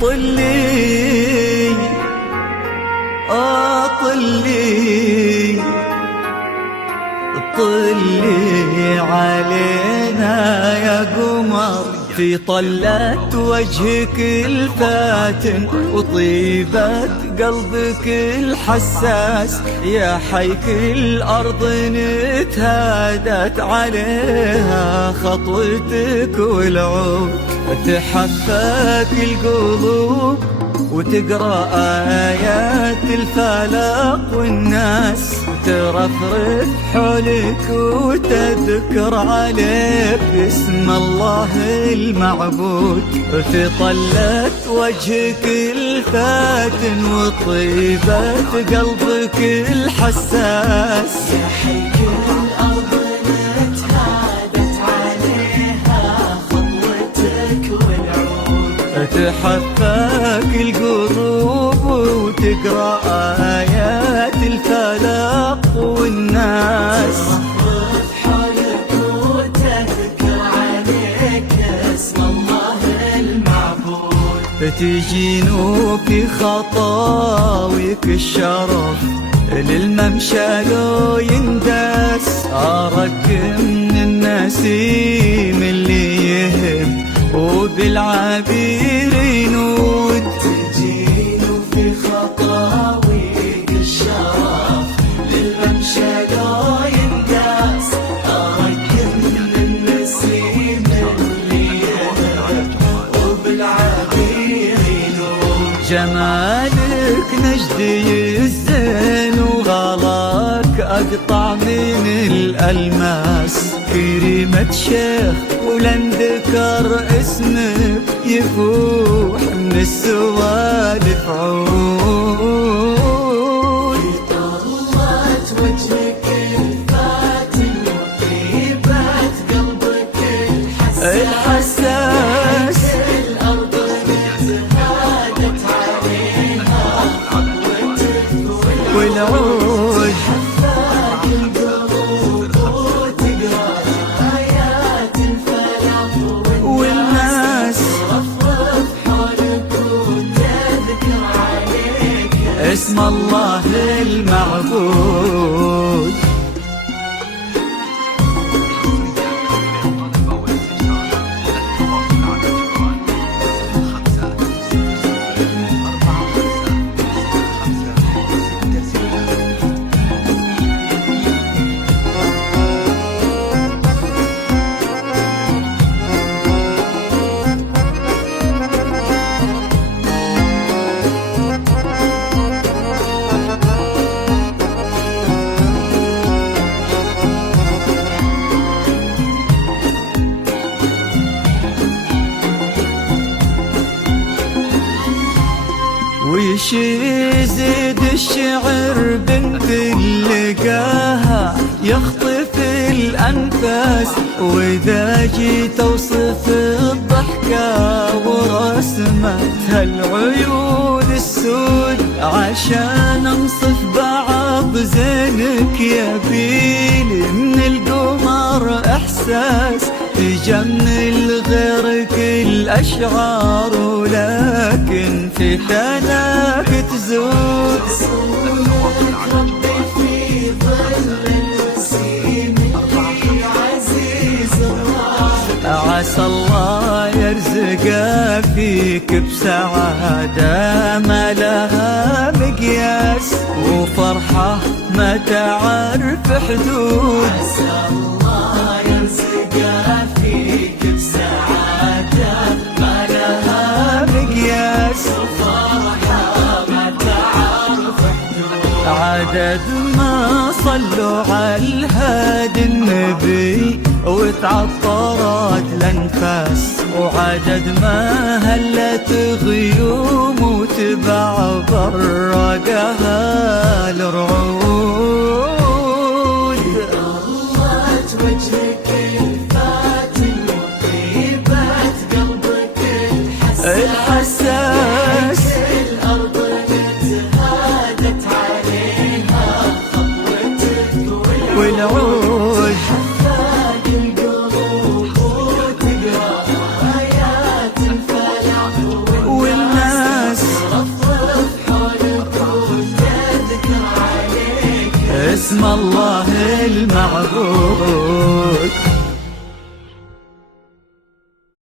طلي طلي طلي علينا يا قمر، في طلة وجهك الفاتن وطيبة قلبك الحساس، يا حيك الأرض نتهادت عليها خطوتك والعود، تحفاك القلوب وتقرأ آيات الفلق والناس، ترفرف حولك وتذكر عليك اسم الله المعبود، في طلة وجهك الفاتن وطيبة قلبك الحساس، يا حيك الأرض نتهادت عليها خطوتك والعود، تحفاك القلوب وتقرأ آيات الفلق والناس، ترفرف حولك وتذكر عليك اسم الله المعبود، تجينوا في خطاويك الشرف للممشى لو ينداس، أراك من النسيم اللي يهب وبالعبير ينود، تجينوا في خطاويك الشرف للممشى لو ينداس، أراك من النسيم اللي يهب وبالعبير ينود، جمالك نجدي الزين وغلاك أقطع من الألماس، كريمة شيخ ولن ذكر اسمك يفوح من السوالف عود، في طلة وجهك الفاتن وطيبة قلبك الحساس، الأرض نتهادت عليها خطوتك والعود حفاك القلوب وتقرأ آيات الفلق والناس، ترفرف حولك وتذكر عليك اسم الله المعبود. ويش يزيد الشعر بنت اللقاها، يخطف الأنفاس. وإذا جيت أوصف الضحكة ورسمتها العيون السود، عشان أنصف بعض زينك يبيلي من القمر إحساس تجمل غيرك الأشعار، ولكن في ثناك تزود. ربي في ظل الوسيم اللي عزيز الراحة، عسى الله يرزق فيك بسعادة ما لها مقياس، وفرحة ما تعرف حدود. عسى الله يرزق فيك بسعادة ما لها مقياس، فرحة ما تعرف حدود. عدد ما صلوا على الهادي النبي وتعطرت الأنفاس، وعدد ما هلت غيوم وتبع برقها الرعود. طلعت وجهك الفاتن وطيبات قلبك الحساس، الأرض تهادت عليها خطوتك والعود حفاق القلوب وتقرأ آيات الفلح والناس رفرف حولك وتذكر عليك اسم الله المعبود.